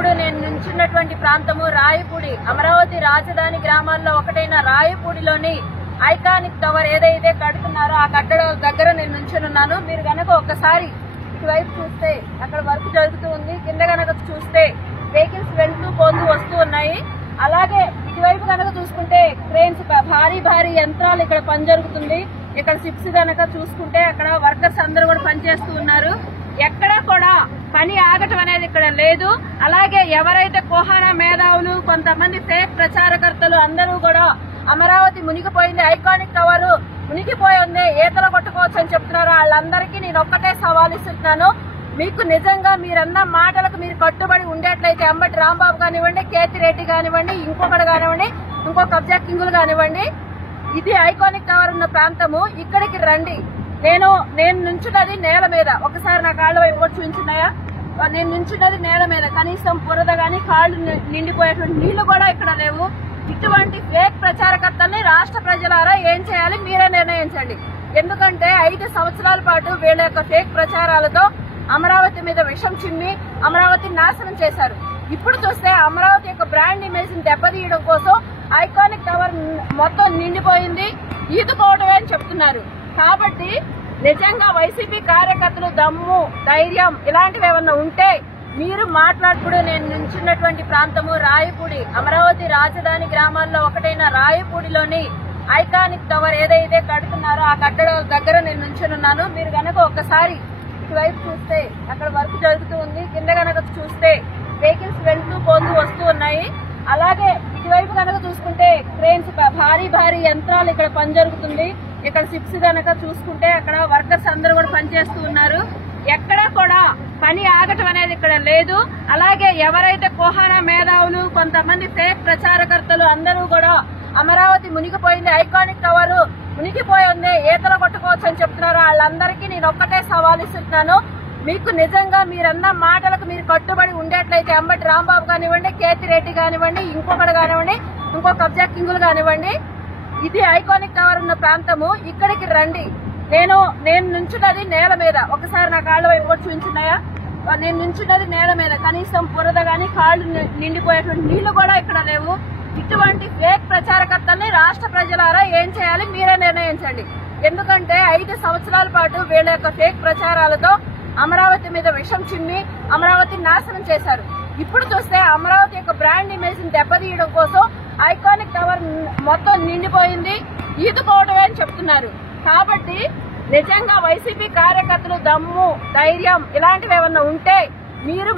ఇప్పుడు నేను నిల్చున్నటువంటి ప్రాంతము రాయపూడి, అమరావతి రాజధాని గ్రామాల్లో ఒకటైన రాయపూడిలోని ఐకానిక్ టవర్ ఏదైతే కడుతున్నారో ఆ కట్టడ దగ్గర నేను నిల్చున్నాను. మీరు గనక ఒక్కసారి ఇటువైపు చూస్తే అక్కడ వర్క్ జరుగుతూ ఉంది. కింద గనక చూస్తే వెహికల్స్ వెళ్తూ పోతూ వస్తూ ఉన్నాయి. అలాగే ఇటువైపు కనుక చూసుకుంటే క్రేన్స్, భారీ యంత్రాలు ఇక్కడ పని జరుగుతుంది. ఇక్కడ షిప్స్ కనుక చూసుకుంటే అక్కడ వర్కర్స్ అందరూ కూడా పనిచేస్తూ ఉన్నారు. ఎక్కడా కూడా పని ఆగటం అనేది ఇక్కడ లేదు. అలాగే ఎవరైతే కోహానా మేధావులు, కొంతమంది ఫేక్ ప్రచారకర్తలు అందరూ కూడా అమరావతి మునిగిపోయింది, ఐకానిక్ టవర్ మునిగిపోయి ఉంది, ఈతలు కొట్టుకోవచ్చు అని చెప్తున్నారు. వాళ్ళందరికీ నేను ఒక్కటే సవాల్ ఇస్తున్నాను. మీకు నిజంగా మీరన్న మాటలకు మీరు కట్టుబడి ఉండేట్లయితే అంబటి రాంబాబు కానివ్వండి, కేతిరెడ్డి కానివ్వండి, ఇంకొకటి కానివ్వండి, ఇంకో కబ్జా కింగులు కానివ్వండి, ఇది ఐకానిక్ టవర్ ఉన్న ప్రాంతము. ఇక్కడికి రండి. నేను నుంచున్నది నేల మీద. ఒకసారి నా కాళ్ళ వైపు కూడా చూపించున్నాయా? నేను నుంచున్నది నేల మీద. కనీసం బురద గాని కాళ్ళు నిండిపోయేటువంటి నీళ్లు కూడా ఇక్కడ లేవు. ఇటువంటి ఫేక్ ప్రచారకర్తల్ని రాష్ట్ర ప్రజలారా ఏం చేయాలి మీరే నిర్ణయించండి. ఎందుకంటే 5 సంవత్సరాల పాటు వీళ్ళ యొక్క ఫేక్ ప్రచారాలతో అమరావతి మీద విషం చిమ్మి అమరావతి నాశనం చేశారు. ఇప్పుడు చూస్తే అమరావతి యొక్క బ్రాండ్ ఇమేజ్ ని దెబ్బతీయడం కోసం ఐకానిక్ టవర్ మొత్తం నిండిపోయింది, ఈదుకోవడమే అని చెప్తున్నారు. కాబట్టి నిజంగా వైసీపీ కార్యకర్తలు దమ్ము, ధైర్యం ఇలాంటివి ఏమన్నా ఉంటే మీరు మాట్లాడుతూ నేను నిల్చున్నటువంటి ప్రాంతము రాయపూడి, అమరావతి రాజధాని గ్రామాల్లో ఒకటైన రాయపూడిలోని ఐకానిక్ టవర్ ఏదైతే కడుతున్నారో ఆ కట్టడ దగ్గర నేను నిల్చున్నాను. మీరు గనక ఒక్కసారి ఇటువైపు చూస్తే అక్కడ వర్క్ జరుగుతూ ఉంది. కింద గనక చూస్తే వెహికల్స్ వెళ్తూ పోతూ వస్తూ ఉన్నాయి. అలాగే ఇటువైపు కనుక చూసుకుంటే క్రేన్స్, భారీ యంత్రాలు ఇక్కడ పని జరుగుతుంది. ఇక్కడ షిప్స్ కనుక చూసుకుంటే అక్కడ వర్కర్స్ అందరూ కూడా పనిచేస్తూ ఉన్నారు. ఎక్కడా కూడా పని ఆగటం అనేది ఇక్కడ లేదు. అలాగే ఎవరైతే కోహానా మేధావులు, కొంతమంది ఫేక్ ప్రచారకర్తలు అందరూ కూడా అమరావతి మునిగిపోయింది, ఐకానిక్ టవర్ మునిగిపోయి ఉంది, ఈతలు కొట్టుకోవచ్చు అని చెప్తున్నారు. వాళ్ళందరికీ నేను ఒక్కటే సవాల్ ఇస్తున్నాను. మీకు నిజంగా మీరన్న మాటలకు మీరు కట్టుబడి ఉండేట్లయితే అంబటి రాంబాబు కానివ్వండి, కేతిరెడ్డి కానివ్వండి, ఇంకొకటి కానివ్వండి, ఇంకో కబ్జా కింగులు కానివ్వండి, ఇది ఐకానిక్ టవర్ ఉన్న ప్రాంతము. ఇక్కడికి రండి. నేను నుంచున్నది నేల మీద. ఒకసారి నా కాళ్ళ వైపు కూడా చూపించున్నాయా? నేను నుంచున్నది నేల మీద. కనీసం బురద గాని కాళ్ళు నిండిపోయేటువంటి నీళ్లు కూడా ఇక్కడ లేవు. ఇటువంటి ఫేక్ ప్రచారకర్తల్ని రాష్ట్ర ప్రజలారా ఏం చేయాలి మీరే నిర్ణయించండి. ఎందుకంటే 5 సంవత్సరాల పాటు వీళ్ళ యొక్క ఫేక్ ప్రచారాలతో అమరావతి మీద విషం చిమ్మి అమరావతి నాశనం చేశారు. ఇప్పుడు చూస్తే అమరావతి యొక్క బ్రాండ్ ఇమేజ్ ని దెబ్బతీయడం కోసం ఐకానిక్ టవర్ మొత్తం నిండిపోయింది, ఈదుకోవడమే అని చెప్తున్నారు. కాబట్టి నిజంగా వైసీపీ కార్యకర్తలు దమ్ము, ధైర్యం ఇలాంటివి ఏమన్నా ఉంటే మీరు